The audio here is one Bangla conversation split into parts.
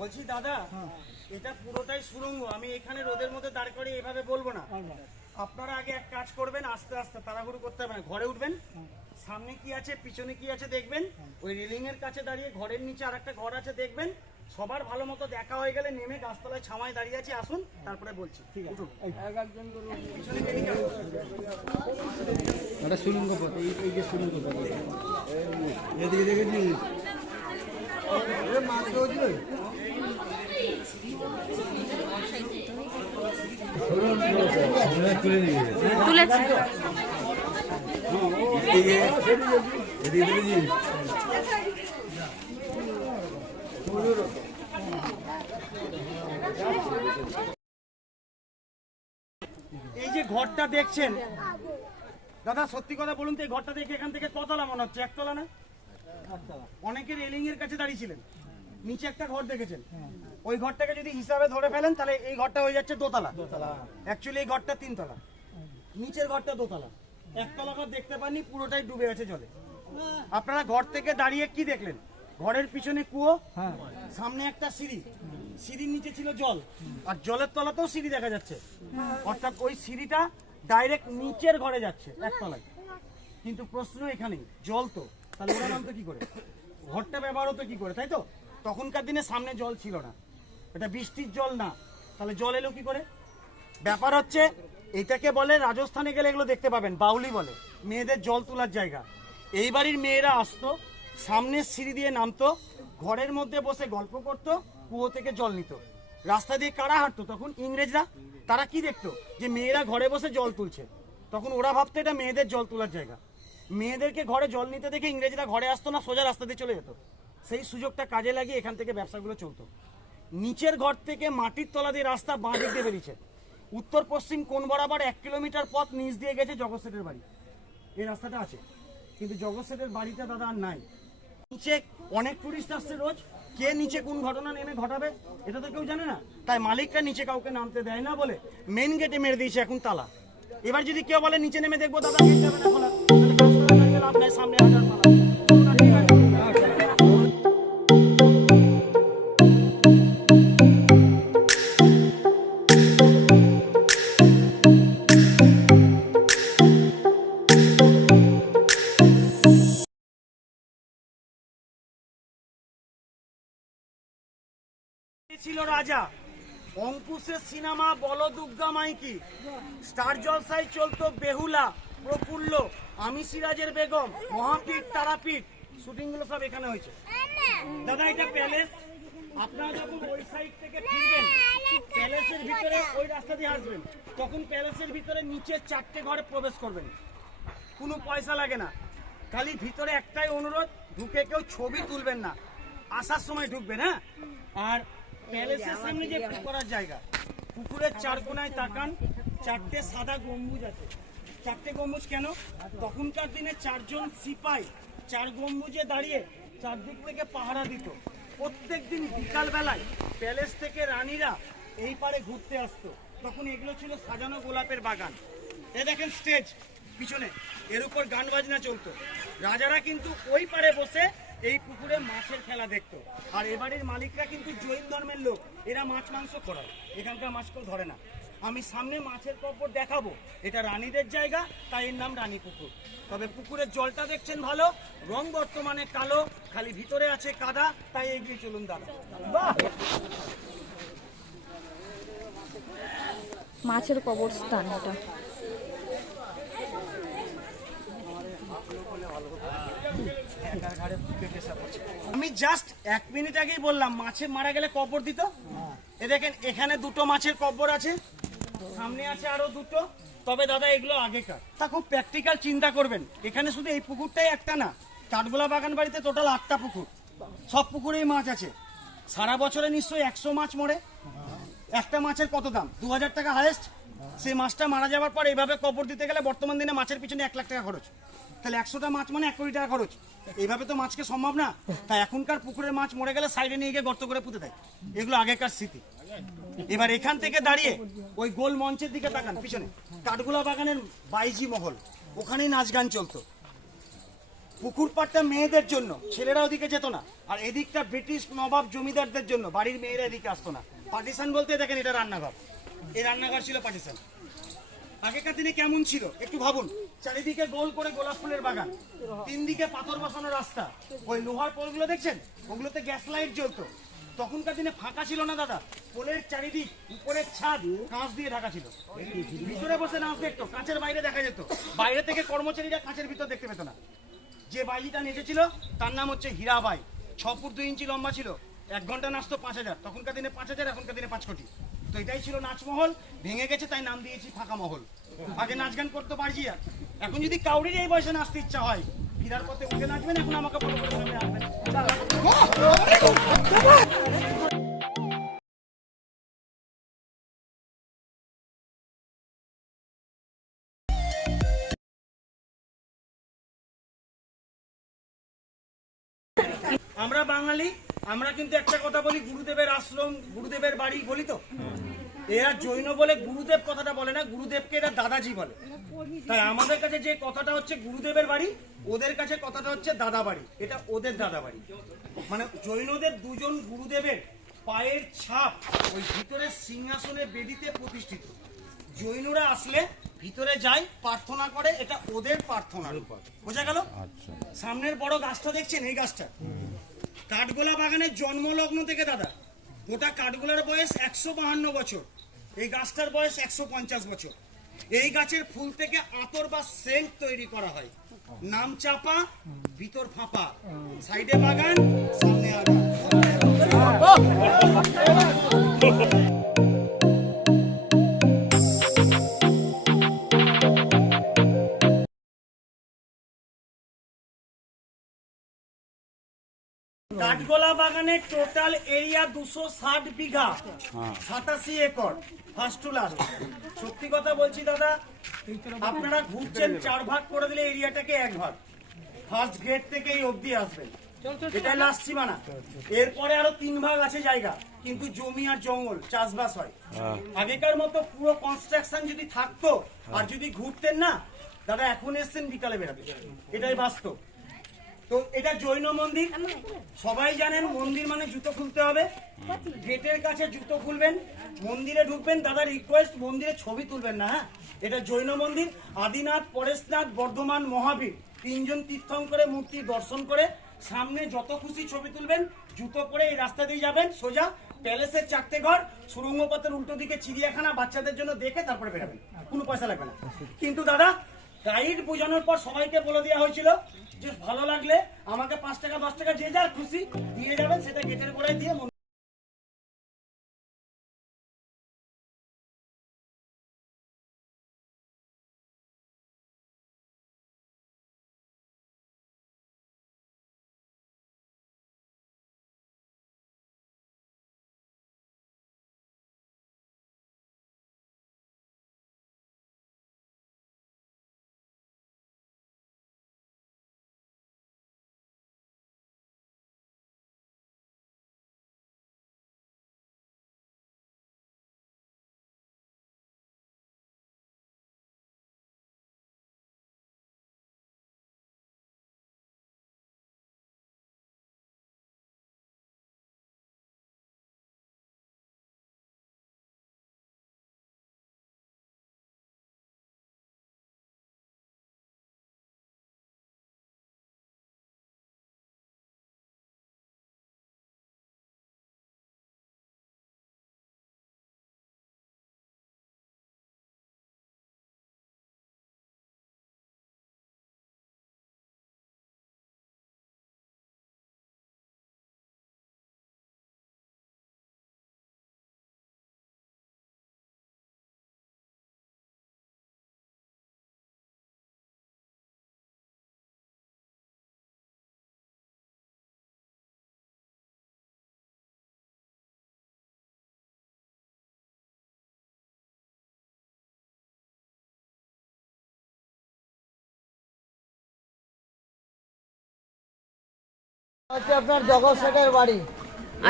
বলছি দাদা, এটা পুরোটাই সুড়ঙ্গ। আমি এখানে রোদের মধ্যে দাঁড় করে এভাবে বলবো না। আপনারা আগে এক কাজ করবেন, আস্তে আস্তে, তাড়াহুড়ো করতে হবে না। ঘরে উঠবেন, সামনে কি আছে পিছনে কি আছে দেখবেন, ওই রেলিং এর কাছে দাঁড়িয়ে ঘরের নিচে আর একটা ঘর আছে দেখবেন। সবার ভালো মতো দেখা হয়ে গেলে নেমে গাছতলায় ছামায় দাঁড়িয়ে আছে, আসুন, তারপরে বলছি। ঠিক আছে, পিছনে বেরিয়ে যাবো। একটা সুড়ঙ্গ পথ, এই যে সুড়ঙ্গ পথ এদিকে দেখেছি এই যে ঘরটা দেখছেন দাদা, সত্যি কথা বলুন তো, এই ঘরটা দেখে এখান থেকে কতলা মনে হচ্ছে? একতলা না? অনেকে রেলিং এর কাছে দাঁড়িয়েছিলেন, নিচে একটা ঘর দেখেছেন। ওই ঘরটাকে যদি হিসাবে ধরে ফেলেন তাহলে এই ঘরটা হয়ে যাচ্ছে দোতলা। অ্যাকচুয়ালি এই ঘরটা তিনতলা, নিচের ঘরটা দোতলা। একতলা ঘর দেখতে পাননি, পুরোটাই ডুবে আছে জলে। আপনারা ঘর থেকে দাঁড়িয়ে কি দেখলেন? ঘরের পিছনে কুয়ো, সামনে একটা সিঁড়ি, সিঁড়ির নিচে ছিল জল, আর জলের তলাতেও সিঁড়ি দেখা যাচ্ছে। অর্থাৎ ওই সিঁড়িটা ডাইরেক্ট নিচের ঘরে যাচ্ছে একতলায়। কিন্তু প্রশ্ন এখানেই, জল তো, তাহলে ওরা নামতো কি করে? ঘরটা ব্যবহার হতো কি করে, তাই তো? তখনকার দিনে সামনে জল ছিল না, এটা বৃষ্টির জল না, তাহলে জল এলো কি করে? ব্যাপার হচ্ছে এটাকে বলে, রাজস্থানে গেলে এগুলো দেখতে পাবেন, বাউলি বলে, মেয়েদের জল তোলার জায়গা। এই বাড়ির মেয়েরা আসতো, সামনের সিঁড়ি দিয়ে নামতো, ঘরের মধ্যে বসে গল্প করতো, কুয়ো থেকে জল নিত। রাস্তা দিয়ে কারা হাঁটতো তখন? ইংরেজরা। তারা কি দেখতো? যে মেয়েরা ঘরে বসে জল তুলছে, তখন ওরা ভাবতো এটা মেয়েদের জল তোলার জায়গা। মেয়েদেরকে ঘরে জল নিতে দেখে ইংরেজরা ঘরে আসতো না, সোজা রাস্তা দিয়ে চলে যেত। সেই সুযোগটা কাজে লাগিয়ে এখান থেকে ব্যবসাগুলো চলতো। নিচের ঘর থেকে মাটির তলা দিয়ে রাস্তা বাঁ দিক দিয়ে বেরিয়েছে, উত্তর পশ্চিম কোণ বরাবর 1 কিলোমিটার পথ নিচ দিয়ে গেছে জগৎ শেঠের বাড়ি। এই রাস্তাটা আছে, কিন্তু জগৎ শেঠের বাড়িটা দাদা আর নাই। নিচে অনেক টুরিস্ট আসছে রোজ, কে নিচে কোন ঘটনা নেমে ঘটাবে এটা তো কেউ জানে না। তাই মালিকরা নিচে কাউকে নামতে দেয় না বলে মেন গেটে মেরে দিয়েছে এখন তালা। এবার যদি কেউ বলে নিচে নেমে দেখবো, দাদা গেট যাবে না খোলা, লাভ নাই, সামনে হাজার মালা। ছিল রাজা অঙ্কুশের সিনেমা বলো দুর্গা মাইকি, স্টার জলসায় চলতো বেহুলা, প্রফুল্ল, আমি সিরাজের বেগম, মহাপীঠ, তারাপীঠ, শুটিং গুলো সব এখানে হয়েছে। দাদা এটা প্যালেস। আপনারা যখন ওই সাইড থেকে ফিরবেন, প্যালেসের ভিতরে ওই রাস্তা দিয়ে আসবেন, তখন প্যালেসের ভিতরে নিচে 4টে ঘরে প্রবেশ করবেন, কোনো পয়সা লাগে না। খালি ভিতরে একটাই অনুরোধ, ঢুকে কেউ ছবি তুলবেন না, আসার সময় ঢুকবেন। হ্যাঁ, আর প্যালেসের সামনে যে করার জায়গা, পুকুরের 4 কোণায় তাকান, 4টে সাদা গম্বুজ আছে। 4টে গম্বুজ কেন? তখনকার দিনে 4 জন সিপাই 4 গম্বুজে দাঁড়িয়ে চারদিক থেকে পাহারা দিত। প্রত্যেক দিন বিকাল বেলায় প্যালেস থেকে রানীরা এই পারে ঘুরতে আসতো, তখন এগুলো ছিল সাজানো গোলাপের বাগান। এ দেখেন স্টেজ পিছনে, এর উপর গান বাজনা চলতো। রাজারা কিন্তু ওই পারে বসে এই পুকুরে মাছের খেলা দেখতো। আর এবাড়ির মালিকরা কিন্তু জৈন ধর্মের লোক, এরা মাছ মাংস করায়, এখানকার মাছ কেউ ধরে না। আমি সামনে মাছের কব্বর দেখাবো, এটা রানীদের জায়গা, তাই এর নাম রানী পুকুর। তবে পুকুরের জলটা দেখছেন ভালো, রং বর্তমানে কালো, খালি ভিতরে আছে কাদা, তাই এগিয়ে চলুন দাদা। মাছের কবরস্থান এটা। আমি জাস্ট 1 মিনিট আগেই বললাম মাছে মারা গেলে কবর দিত। এ দেখেন এখানে 2টো মাছের কবর আছে, সামনে আছে আরো 2টো। তবে দাদা এগুলো আগেকার, তা খুব প্র্যাকটিক্যাল চিন্তা করবেন। এখানে শুধু এই পুকুরটাই একটা না, কাঠগোলা বাগান বাড়িতে টোটাল 8টা পুকুর, সব পুকুরেই মাছ আছে। সারা বছরে নিশ্চয়ই 100 মাছ মরে। একটা মাছের কত দাম? 2000 টাকা হাইয়েস্ট। সেই মাছটা মারা যাওয়ার পর এইভাবে কবর দিতে গেলে বর্তমান দিনে মাছের পিছনে 1 লাখ টাকা খরচ। তাহলে 100টা মাছ মানে 1 কোটি টাকা খরচ। এইভাবে তো মাছকে সম্ভব না। তাই এখনকার পুকুরের মাছ মরে গেলে সাইডে নিয়ে গিয়ে গর্ত করে পুঁতে দেয়। এগুলো আগেকার স্মৃতি। এবার এখান থেকে দাঁড়িয়ে ওই গোল মঞ্চের দিকে তাকান, পিছনে কাঠগোলা বাগানের বাইজি মহল, ওখানেই নাচ গান চলতো। পুকুর পাড়টা মেয়েদের জন্য, ছেলেরা ওদিকে যেত না। আর এদিকটা ব্রিটিশ নবাব জমিদারদের জন্য, বাড়ির মেয়েরা এদিকে আসতো না। পার্টিশন বলতে দেখেন এটা রান্নাঘর, এই রান্নাঘর ছিল পার্টিশন। আগেকার দিনে কেমন ছিল একটু ভাবুন, চারিদিকে গোল করে গোলাপ ফুলের বাগান, 3 দিকে পাথর বসানো রাস্তা, ওই লোহার পোলগুলো দেখছেন, ওগুলোতে গ্যাস লাইট জ্বলতো। তখনকার দিনে ফাঁকা ছিল না দাদা, পোলের চারিদিক উপরের ছাদ কাঁচ দিয়ে ঢাকা ছিল। ভিতরে বসে নাচ দেখতো, কাঁচের বাইরে দেখা যেত। বাইরে থেকে কর্মচারীরা কাঁচের ভিতর দেখতে পেত না। যে বাইলিটা নেচেছিল তার নাম হচ্ছে হীরাবাই। 6 ফুট 2 ইঞ্চি লম্বা ছিল, 1 ঘন্টা নাচতো 5000। তখনকার দিনে 5000, এখনকার দিনে 5 কোটি। তো এটাই ছিল নাচমহল, ভেঙে গেছে তাই নাম দিয়েছি ফাঁকা মহল। আগে নাচ গান করতো বাড়িয়া, এখন যদি কাউরির এই বয়সে নাচতে ইচ্ছা হয়, ফিরার পথে উঠে নাচবেন, এখন আমাকে বড় করে সামনে আসবেন। আমরা বাঙালি, আমরা কিন্তু একটা কথা বলি, গুরুদেবের আশ্রম, গুরুদেবের বাড়ি বলি। তো এরা জৈন বলে গুরুদেব কথাটা বলে না, গুরুদেবকে এরা দাদাজি বলে। তাই আমাদের কাছে যে কথাটা হচ্ছে গুরুদেবের বাড়ি, ওদের কাছে কথাটা হচ্ছে দাদা বাড়ি। এটা ওদের দাদা বাড়ি। মানে জৈনদের 2 জন গুরুদেবের পায়ের ছাপ ওই ভিতরের সিংহাসনে বেদিতে প্রতিষ্ঠিত। জৈনরা আসলে ভিতরে যায়, প্রার্থনা করে, এটা ওদের প্রার্থনা। বোঝা গেল? সামনের বড় গাছটা দেখছেন, এই গাছটা কাঠগোলা বাগানের জন্মলগ্ন থেকে দাদা গোটা কাঠগোলার বয়স 152 বছর, এই গাছটার বয়স 150 বছর। এই গাছের ফুল থেকে আতর বা সেন্ট তৈরি করা হয়। নাম চাপা, ভিতর ফাঁপা, সাইডে বাগান, সামনে আগান। কাঠগোলা বাগানের total area 260 bigha, 87 acre, first to last. সত্যি কথা বলছি দাদা, আপনারা ঘুরছেন, 4 ভাগ করে দিলে এরিয়াটাকে 1 ভাগ। ফার্স্ট গেট থেকে এই অবধি আসবেন, এটা লাস্ট সীমানা। এরপরে আরো 3 ভাগ আছে জায়গা, কিন্তু জমি আর জঙ্গল, চাষবাস হয়। আগেকার মতো পুরো কনস্ট্রাকশন যদি থাকতো আর যদি ঘুরতেন না দাদা, এখন এসছেন বিকালে বেরাবে, এটাই বাস্তব। তো এটা জৈন মন্দির, সবাই জানেন মন্দির মানে জুতো খুলতে হবে। গেটের কাছে জুতো খুলবেন, মন্দিরে ঢুকবেন। দাদা রিকোয়েস্ট, মন্দিরে ছবি তুলবেন না, হ্যাঁ? এটা জৈন মন্দির। আদিনাথ, পরেশনাথ, বর্ধমান, মহাবীর 3 জন তীর্থঙ্করে মূর্তি দর্শন করে সামনে যত খুশি ছবি তুলবেন। জুতো পরে এই রাস্তা দিয়ে যাবেন সোজা, প্যালেসের 4টে ঘর, সুড়ঙ্গ পথের উল্টো দিকে চিড়িয়াখানা, বাচ্চাদের জন্য দেখে তারপরে বেরাবেন, কোনো পয়সা লাগবে না। কিন্তু দাদা গাইড বোঝানোর পর সবাইকে বলে দেওয়া হয়েছিল যে ভালো লাগলে আমাকে 5 টাকা 10 টাকা যে যা খুশি দিয়ে যাবেন, সেটা গেটের গোড়ায় দিয়ে। হচ্ছে আপনার জগৎ শেখের বাড়ি।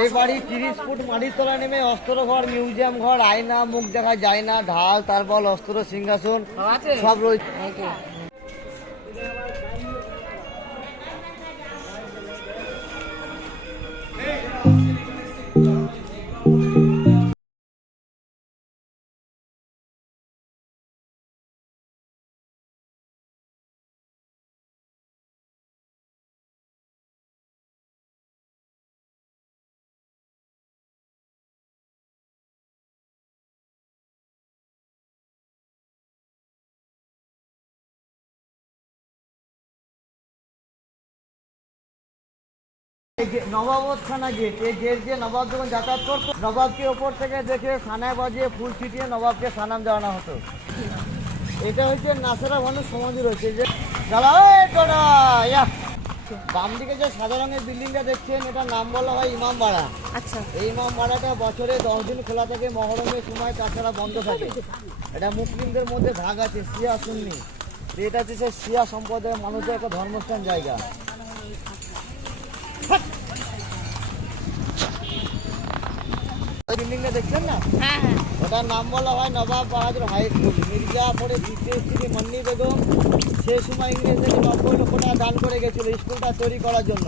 এই বাড়ি 30 ফুট মাটির তলা নেমে অস্ত্র ঘর, মিউজিয়াম ঘর, আয়না, মুখ দেখা যায় না, ঢাল, তারপর অস্ত্র সিংহাসন সব রয়েছে। নবাবখানা গেট, এই গেট দিয়ে নবাব যখন যাতায়াত করতো, নবাবকে ওপর থেকে দেখে সানায় বাজিয়ে ফুল ছিটিয়ে নবাবকে সালাম জানানো হতো। এটা হচ্ছে নাসেরা ভানুর সমাধি রয়েছে। যে বাম দিকে যে সাদা রঙের বিল্ডিংটা দেখছেন, এটা নাম বলা হয় ইমামবাড়া। আচ্ছা, এই ইমামবাড়াটা বছরে 10 দিন খোলা থাকে, মহরমের সময় তাছাড়া বন্ধ থাকে। এটা মুসলিমদের মধ্যে ভাগ আছে, শিয়া সুন্নি। এটা হচ্ছে শিয়া সম্প্রদায়ের মানুষের একটা ধর্মস্থান জায়গা। ওই বিল্ডিংটা দেখছেন না, হ্যাঁ হ্যাঁ, ওটার নাম বলা হয় নবাব বাহাদুর হাই স্কুল। মির্জাপুরে দ্বিতীয় স্ত্রী মন্নি বেগম সেই সময় ইংরেজদের 90 লক্ষ টাকা দান করে গেছিল স্কুলটা তৈরি করার জন্য।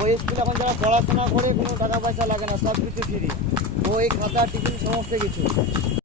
ওই স্কুলে এখন যারা পড়াশোনা করে কোনো টাকা পয়সা লাগে না, সব কিছু ফ্রি। ওই খাতা টিফিন সমস্ত কিছু।